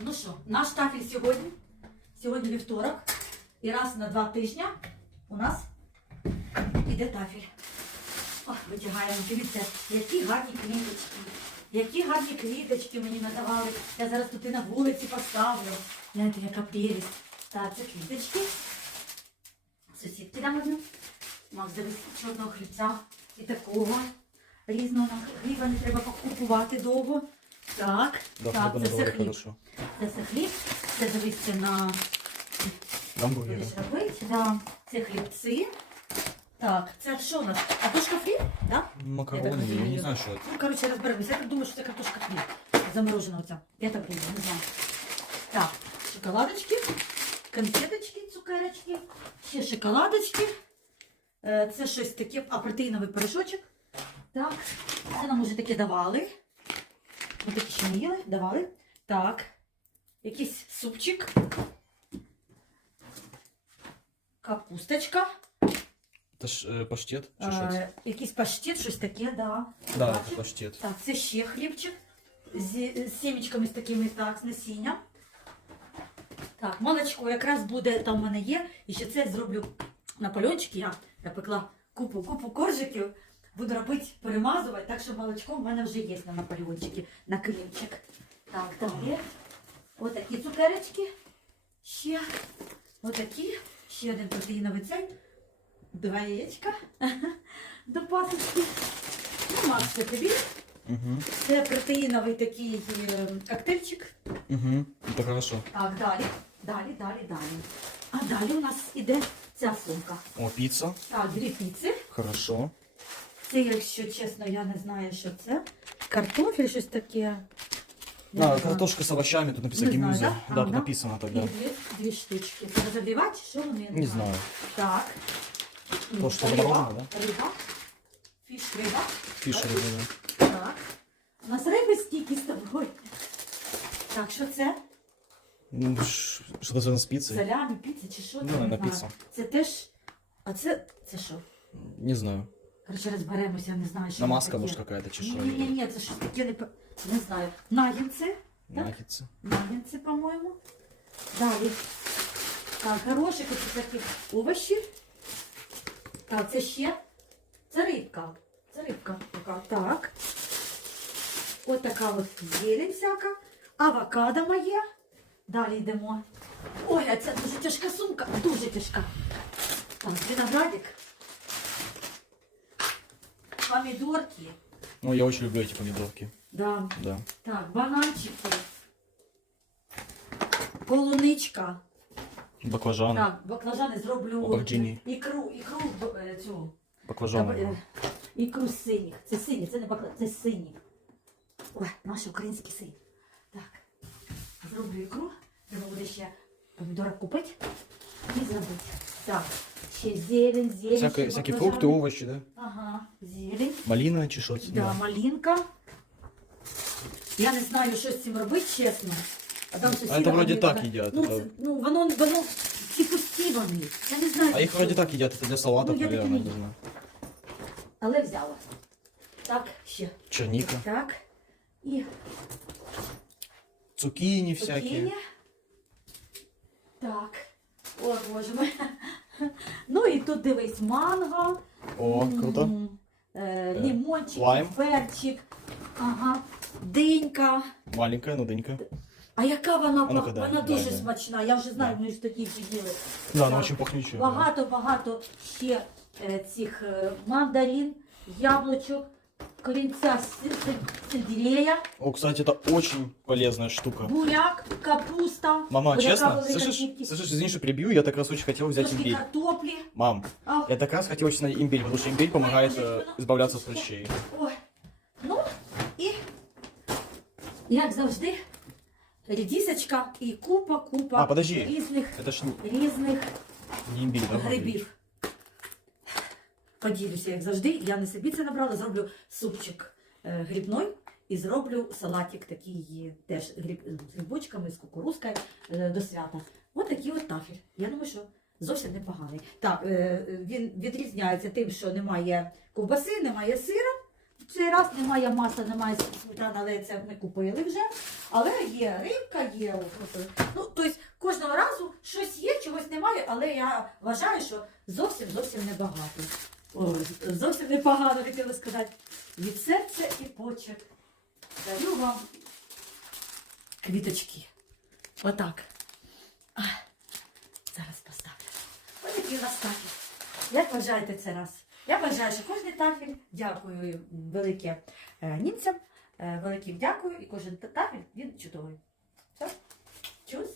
Ну що, наш тафель сьогодні. Сьогодні вівторок. І раз на два тижні у нас іде тафель. О, витягаємо. Дивіться, які гарні квіточки. Які гарні квіточки мені надавали. Я зараз тут і на вулиці поставлю. Гляньте, яка прелість. Так, це квіточки. Сусідки нам одну. Макс дивись чорного хлібця і такого. Різного нам хліба не треба купувати довго. Так, так, це все хліб хорошо. Це все хліб. Це дивіться на Гамбургеры. будеш робити. Да. Це хлібці. Так, це що у нас? Картошка фрі? Да? Макароны, я, розумію. не знаю, что это. Ну, коротше, розберемося. Я так думаю, що це картошка фрі. Заморожена оця. Я так думаю, не знаю. Так, шоколадочки, конфеточки, цукерочки, ще шоколадочки. Е, Це щось таке, а протеїновий порошочок. Так, це нам уже таке давали. Ми такі ще не їли, давали. Так, якийсь супчик. Капусточка. Это ж э, паштет? Чи що це? Е, якийсь паштет, щось таке, да. Да, Бачиш? это паштет. Так, це ще хлібчик з, з сімечками з такими, так, з насіння. Так, молочко якраз буде, там в мене є. І ще це зроблю наполеончики. Я, я пекла купу, купу коржиків. Буду робити, перемазувати, так що молочко в мене вже є на наполеончики, на кремчик. Так, далі. Отакі цукерочки. Ще отакі. Ще один протеїновий цей. Два яєчка до пасочки. Ну, Макс, це тобі. Угу. Це протеїновий такий е, коктейльчик. Угу. Это хорошо. Так, далі, далі, далі, далі. А далі у нас іде ця сумка. О, пицца. Так, дві піци. Хорошо. Це, якщо чесно, я не знаю, що це. Картофель, щось таке. А, картошка с овощами, тут написано Не знаю, да? Да, тут да? написано І тогда. дві, дві штучки. Це забивати, що вони? Не знаю. Так. То, що Риба, заморожено, Риба. Фіш риба. Фишер. да. Так. У нас риби стільки з тобою. Так, що це? Ну, ш- Что-то связано с пиццей? Піца чи що? Ну, це, не на знаю. піцу. Це теж. А це. Це що? Не знаю. Короче, розберемося, я не знаю, що. Намазка, может, какая-то, чи що? ні, ні, ні, це щось таке не по- не знаю. Нагінці. Наггетсы. Нагінці, по-моєму. Далі. Так, горошик, це такі овочі. Так, це ще. Це рибка. Це рибка така. Так. Ось така от зелень всяка. Авокадо моє. Далі йдемо. Ой, а це дуже тяжка сумка. Дуже тяжка. Так, виноградик Помідорки. Ну, я очень люблю эти помидорки. Да. Да. Так, бананчики. Полуничка. Баклажаны. Так, баклажани зроблю Обалдені. ікру, ікру б- е, цю. Баклажаны. Е, Ікру з синіх. Це сині, це не бакла, це сині. Ой, наш український синь. Так. Зроблю ікру. Треба буде ще помідора купити і зробити. Так. Ще зелень, зелень. Всякие, ще всякие баклажани. фрукты, овощи, да? Ага, зелень. Малина, чи що це? Да, малинка. Я не знаю, що з цим робити, чесно. А, там сусіда А це вроді вони- так їдять, Ну, це- це, ну воно, воно, ці пусті вони. Я не знаю. А их що. вроде так едят, это для салатов, Ну, я не не знаю. Але взяла. Так, ще. Черника. Так. І Цукини всякие. цукіні. Так. О, боже мой. Ну і тут дивись, манго. О, круто. М, е, Лимончик, лайм. перчик. Ага. Динька. Маленькая, но дынька. А яка вона? А ну-ка, дай, вона дай, дуже дай. смачна. Я вже знаю, Да. ми ж такі їли. Да, она Так. очень пахнючая. Багато-багато ще е, цих е, мандарин, яблучок, корінця син- син- сельдерея, О, кстати, это очень полезная штука. буряк, капуста. Мама, буряка честно, велика слышишь, кількість, слышишь, извини, что прибью, я так раз очень хотел взять трошки имбирь. картоплі. Мам, А, я так раз хотел очень на имбирь, потому что имбирь помогает Ой, э, Боже, избавляться от прыщей. Ой. Ну і, як завжди, редісочка і купа-купа А, подожди. різних, Это ж не, різних не имбирь, да? вроде? грибів. Поділюся, як завжди. Я не собі це набрала, зроблю супчик е, грибной і зроблю салатик такий теж гриб, з грибочками, з кукурузкою е, до свята. Ось такий от тафель. Я думаю, що зовсім непоганий. Так, е, він відрізняється тим, що немає ковбаси, немає сира. цей раз немає масла, немає сметани, але це ми купили вже. Але є рибка, є. Ну, тобто кожного разу щось є, чогось немає, але я вважаю, що зовсім зовсім небагато. Зовсім непогано хотіла сказати. Від серця і почек. Дарю вам квіточки. Отак. А, зараз поставлю. Ось який нас тафель. Як вважаєте це раз? Я вважаю, що кожен тафель, дякую велике е, німцям, е, велике їм дякую, і кожен тафель він чудовий. Все? Чус?